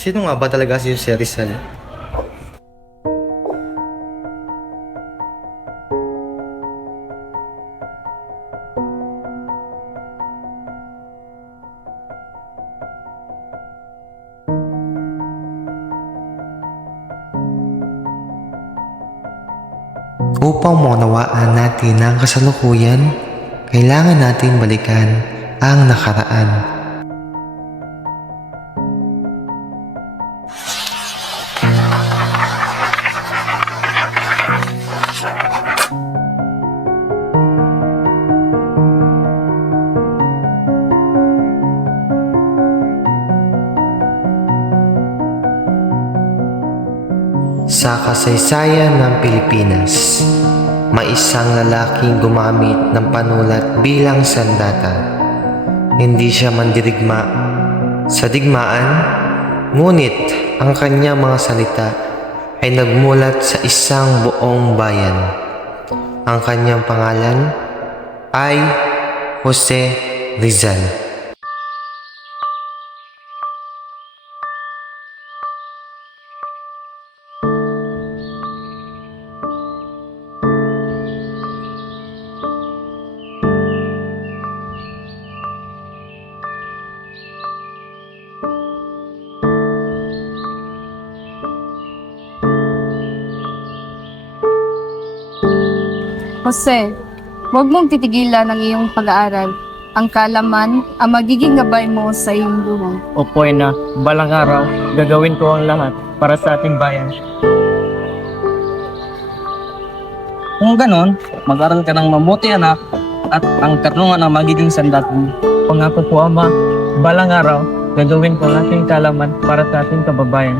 Sino nga ba talaga si Jose Rizal? Upang maunawaan natin ang kasalukuyan, kailangan nating balikan ang nakaraan. Sa kasaysayan ng Pilipinas, may isang lalaking gumamit ng panulat bilang sandata. Hindi siya mandirigma sa digmaan, ngunit ang kanyang mga salita ay nagmulat sa isang buong bayan. Ang kanyang pangalan ay Jose Rizal. Jose, huwag mong titigilan ang iyong pag-aaral. Ang kaalaman ang magiging gabay mo sa iyong buhay. Opo, Ina. Balang araw, gagawin ko ang lahat para sa ating bayan. Kung ganon, mag-aral ka ng mabuti, anak, at ang karunungan ang magiging sandat mo. Pangako po, Ama, balang araw, gagawin ko ang ating kaalaman para sa ating kababayan.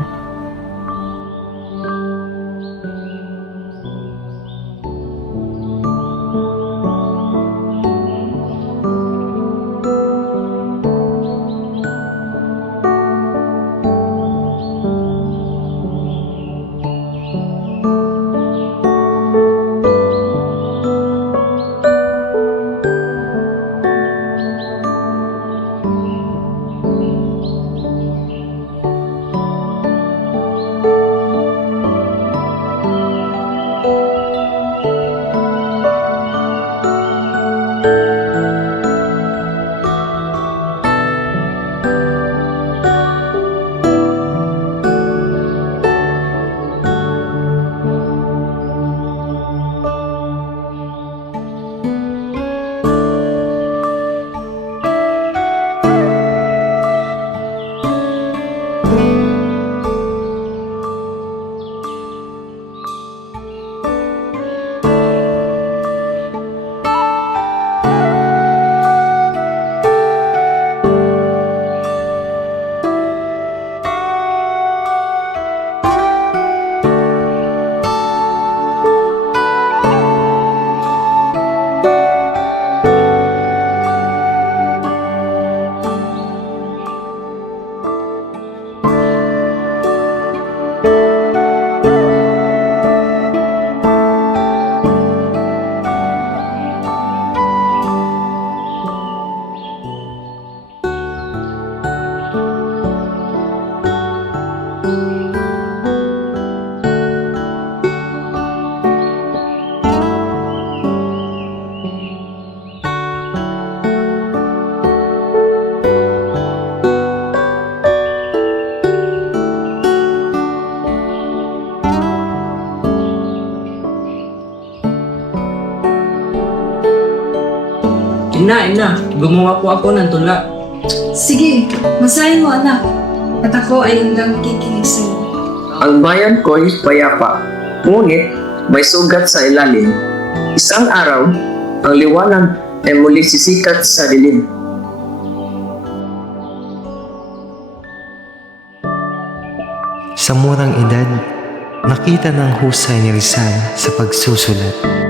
Ina, gumawa po ako ng tula. Sige, masahin mo anak. At ako ay hanggang kikinig sa'yo. Ang bayan ko'y payapa, ngunit may sugat sa ilalim. Isang araw, ang liwanag ay muli sisikat sa dilim. Sa murang edad, nakita ng husay ni Rizal sa pagsusulat.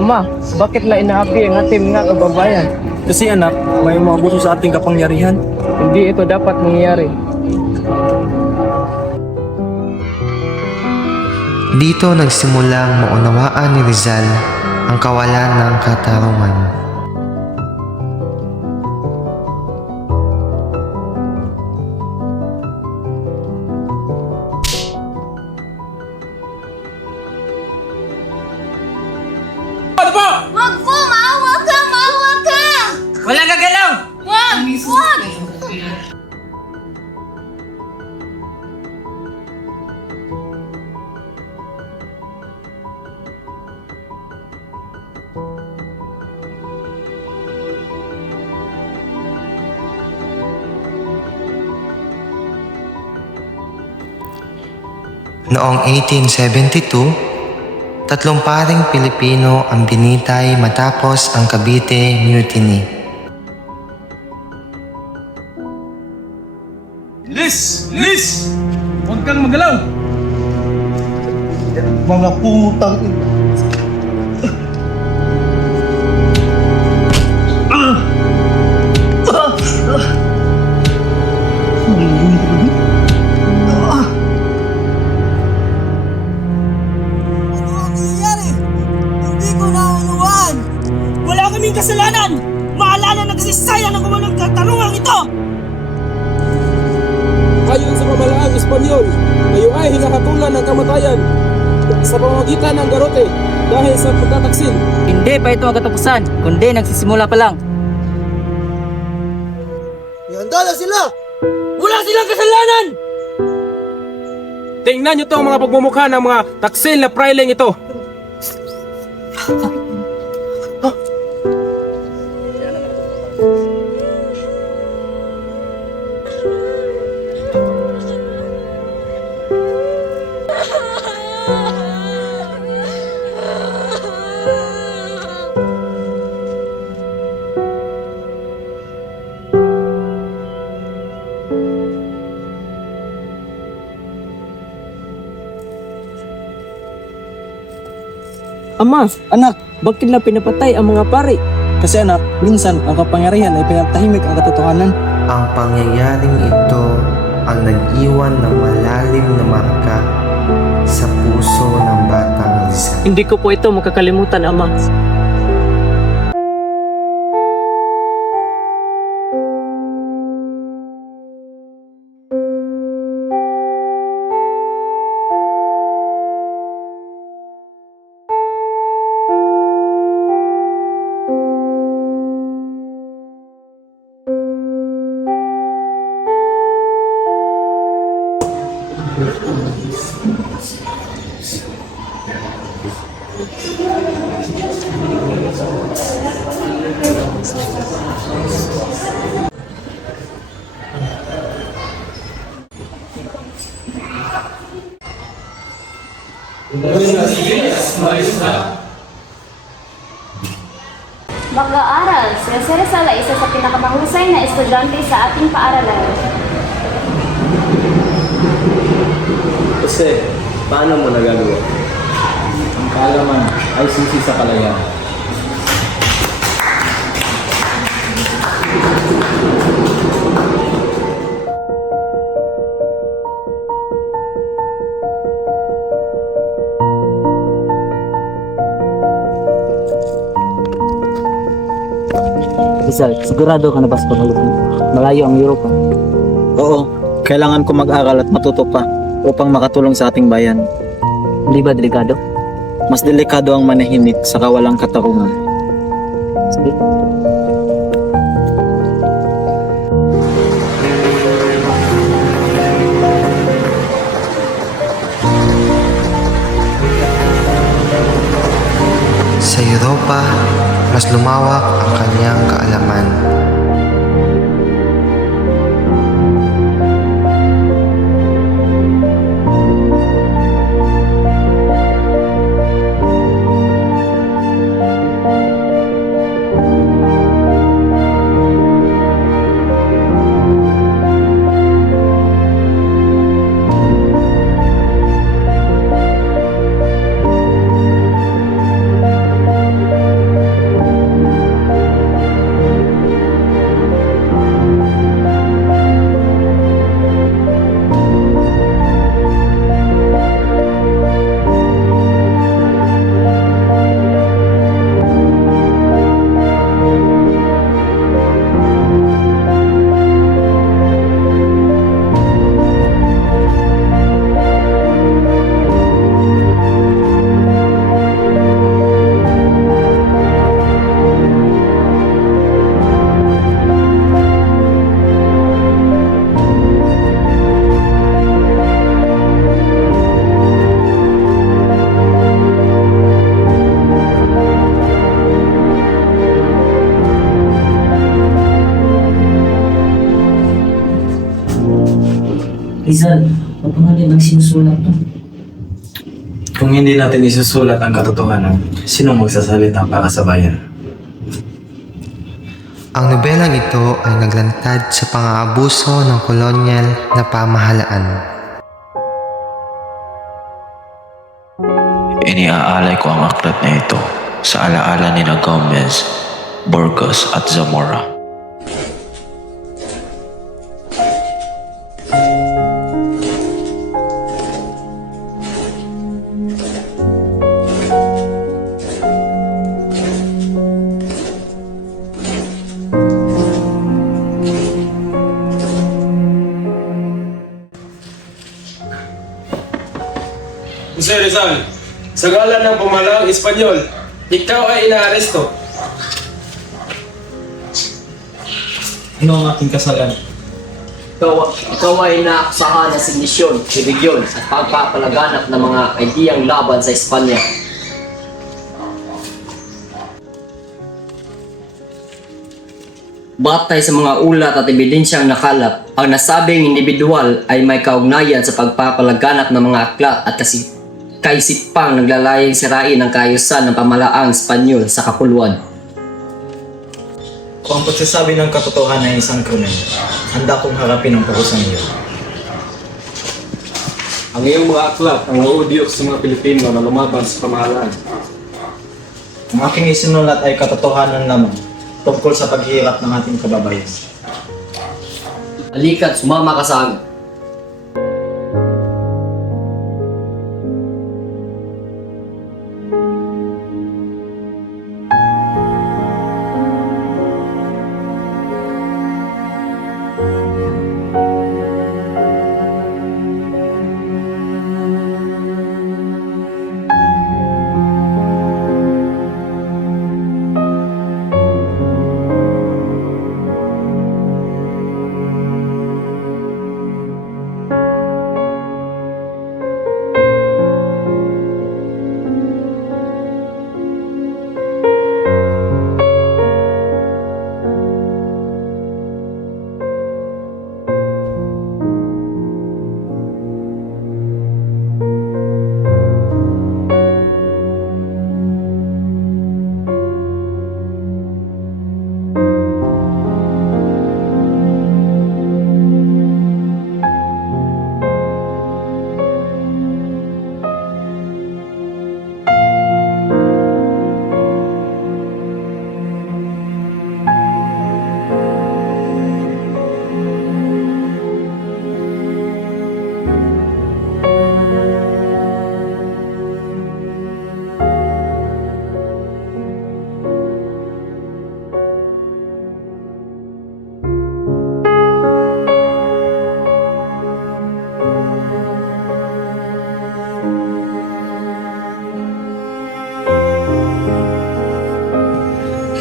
Ama, bakit la inaapi ang ating mga kababayan? Kasi anak, may umabuso sa ating kapangyarihan. Hindi ito dapat mangyari. Dito nagsimulang maunawaan ni Rizal ang kawalan ng katarungan. Wag po! Maawa ka! Maawa ka! Wala gagalaw! Wag! Wag! Noong 1872, tatlong paring Pilipino ang binitay matapos ang Cavite Mutiny. Lis! Lis! Huwag kang magalaw! Mga putang Hindi ko naunawaan! Wala kaming kasalanan! Maalala na kasi sayang na gumawa ng katarungang ito! Ayon sa pamalaang Espanyol, kayo ay hinahatulan ng kamatayan sa pamamagitan ng garote dahil sa pagtataksil. Hindi pa ito ang katapusan, kundi nagsisimula pa lang. Ihanda na sila! Wala silang kasalanan! Tingnan niyo to ang mga pagmumukha ng mga taksil na prailing ito. Ama, anak, bakit na pinapatay ang mga pari? Kasi anak, minsan ang kapangyarihan ay pinatahimik ang katotohanan. Ang pangyayaring ito ang nag-iwan ng malalim na marka sa puso ng batang Rizal. Hindi ko po ito makakalimutan, Ama. Mag-aaral, si Jose Rizal ay isa sa pinakamahusay na estudyante sa ating paaralan. Jose, paano mo nagagawa? Ang kaalaman ay susi sa kalayaan. Rizal, sigurado ka na ba sa pangalaman? Malayo ang Europa. Oo, kailangan ko mag-aral at matuto pa upang makatulong sa ating bayan. Hindi ba delikado? Mas delikado ang manahimik sa kawalang katarungan. Sige. Sa Europa, mas lumawak ang kanyang kaalaman. Rizal, ano nga din ang sinusulat to? Kung hindi natin isusulat ang katotohanan, sino magsasalita para sa bayan? Ang nobelang ito ay naglantad sa pang-aabuso ng kolonyal na pamahalaan. Iniaalay ko ang aklat na ito sa alaala ni Gomez, Burgos at Zamora. Jose Rizal, sa ngalan ng pamahalaang Espanyol, ikaw ay inaaresto. Ano ang aking kasalanan? Ikaw ay naaksahan ng sinisyon, rebelyon at pagpapalaganap ng mga ideyang laban sa Espanya. Batay sa mga ulat at ebidensyang nakalap, ang nasabing individual ay may kaugnayan sa pagpapalaganap ng mga aklat at kaisipang naglalayang sirain ang kaayusan ng pamahalaang Espanyol sa kapuluan. Kung ang pagsasabi ng katotohanan ay isang krimen, handa kong harapin ang parusahan niyo. Ang iyong mga aklat ang nauudyok sa mga Pilipino na lumaban sa pamahalaan. Ang aking isinulat ay katotohanan lamang tungkol sa paghihirap ng ating kababayan. Halika't sumama ka sa amin.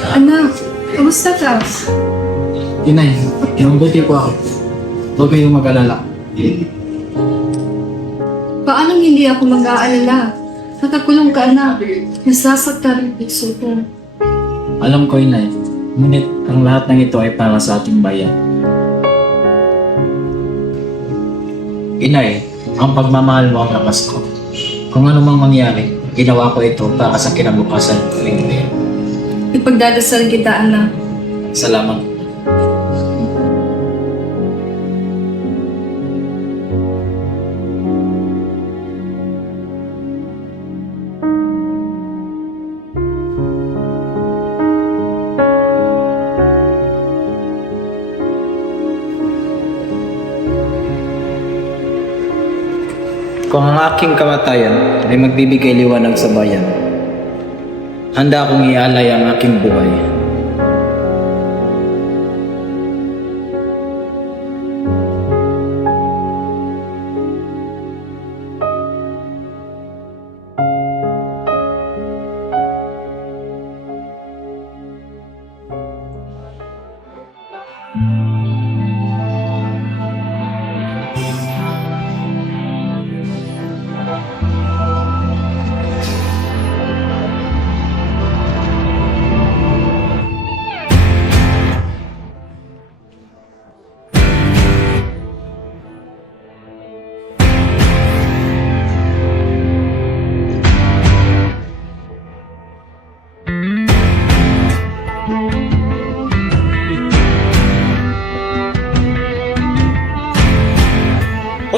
Anak, kamusta ka? Inay, mabuti po ako. Huwag kayong mag-alala. Paano hindi ako mag-aalala? Nakakulong ka na. Nasasaktan ang puso ko. Alam ko, Inay. Ngunit ang lahat ng ito ay para sa ating bayan. Inay, ang pagmamahal mo ang lakas ko. Kung ano mang mangyari, ginawa ko ito para sa kinabukasan ng bayan. Ipagdadasal kita, anak. Salamat. Kung ang aking kamatayan ay magbibigay liwanag sa bayan, handa akong ialay ang aking buhay.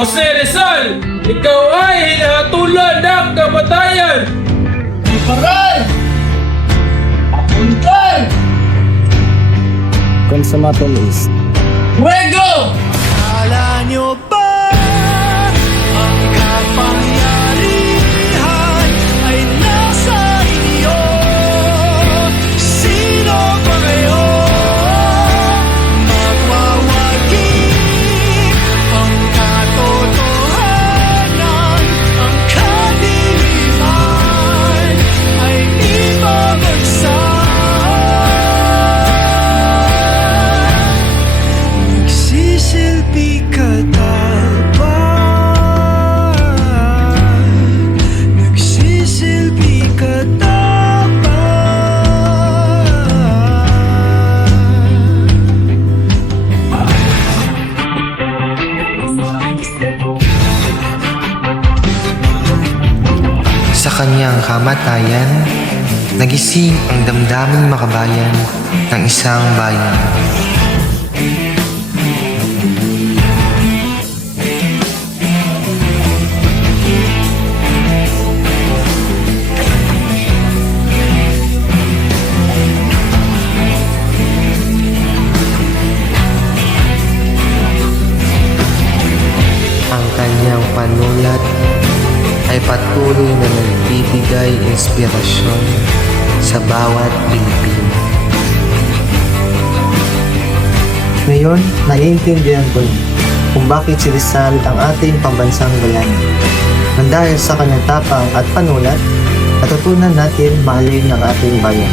Jose Rizal, ikaw ay hinahatulan ng kamatayan! Consumatum is Fuego! Akala nyo ba ang kapangyarihan ay nasa inyo? Sino ba kayo? Magwawagi ang katotohanan, ang kadiliman ay ibabagsak. Nagsisilbi ka dapat, nagsisilbi ka Sa kanyang kamatayan, nagising ang damdaming makabayan ng isang bayan. Ang kanyang panulat ay patuloy na nagbibigay inspirasyon sa bawat Pilipino. Ngayon, naiintindihan ko na kung bakit si Rizal ang ating pambansang bayani. Nang dahil sa kanyang tapang at panulat, natutunan natin mahalin ang ating bayan.